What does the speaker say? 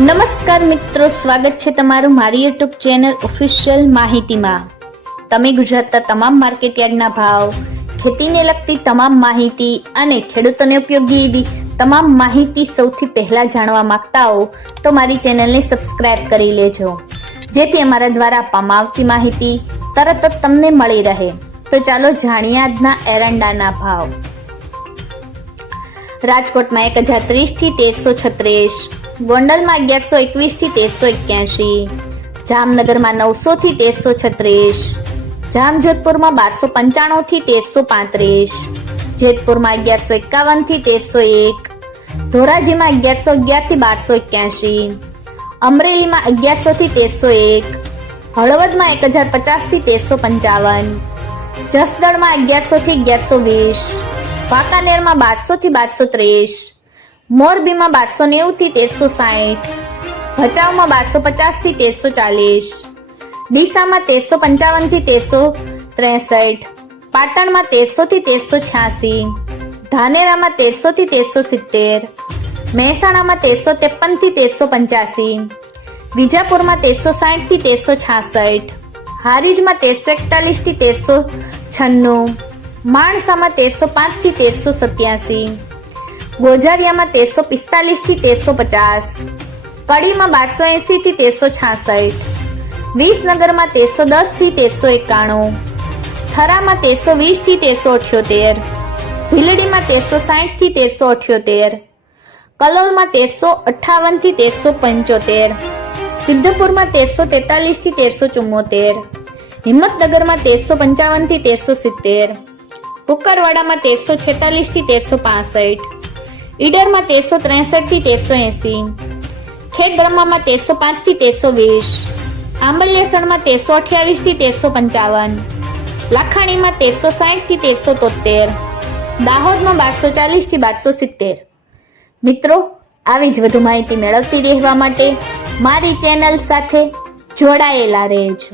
નમસ્કાર મિત્રો, સ્વાગત છે તમારું મારી યુટ્યુબ ચેનલ ઓફિશિયલ માહિતીમાં। તમે ગુજરાતના તમામ માર્કેટયાર્ડના ભાવ, ખેતીને લગતી તમામ માહિતી અને ખેડૂતોને ઉપયોગી એવી તમામ માહિતી સૌથી પહેલા જાણવા માંગતા હો તો મારી ચેનલને સબસ્ક્રાઇબ કરી લેજો, જેથી અમારા દ્વારા આપવામાં આવતી માહિતી તરત જ તમને મળી રહે। તો ચાલો જાણીએ આજના એરંડાના ભાવ। રાજકોટમાં 1030 થી 1336, ગોંડલમાં 1121 થી 1381, જામનગરમાં 900 થી 1336, જામજોધપુરમાં 1295 થી 1335, જેતપુરમાં 1151 થી 1301, ધોરાજીમાં 1111 થી 1281, અમરેલીમાં 1100 થી 1301, હળવદમાં 1050 થી 1355, જસદણમાં 1100 થી 1120, વાંકાનેરમાં 1200 થી 1230, મોરબીમાં 1290 થી 1360, ભચાઉમાં 1250 થી 1340, ડીસામાં 1355 થી 1363, પાટણમાં 1300 થી 1386, ધાનેરામાં 1300 થી 1370, મહેસાણામાં 1353 થી 1385, વિજાપુરમાં 1360 થી 1366, હારીજમાં 1341 થી 1396, માણસામાં 1305 થી 1387, ગોઝારિયામાં 1345 થી 1350, કડીમાં 1280 થી 1366, વિસનગરમાં 1310 થી 1391, થરામાં 1320 થી 1378, ભીલડીમાં 1360 થી 1378, કલોલમાં 1358 થી 1375, સિદ્ધપુરમાં 1343 થી 1374, હિંમતનગરમાં 1355 થી 1370, કુકરવાડામાં 1346 થી 1365, ઈડરમાં 1363 થી 1380, ખેડબ્રહ્મામાં 1305 થી 1320, આંબલિયાસરમાં 1328 થી 1355, લાખાણીમાં 1360 થી 1373, દાહોદમાં 1240 થી 1270। મિત્રો, આવી જ વધુ માહિતી મેળવતી રહેવા માટે મારી ચેનલ સાથે જોડાયેલા રહેજો।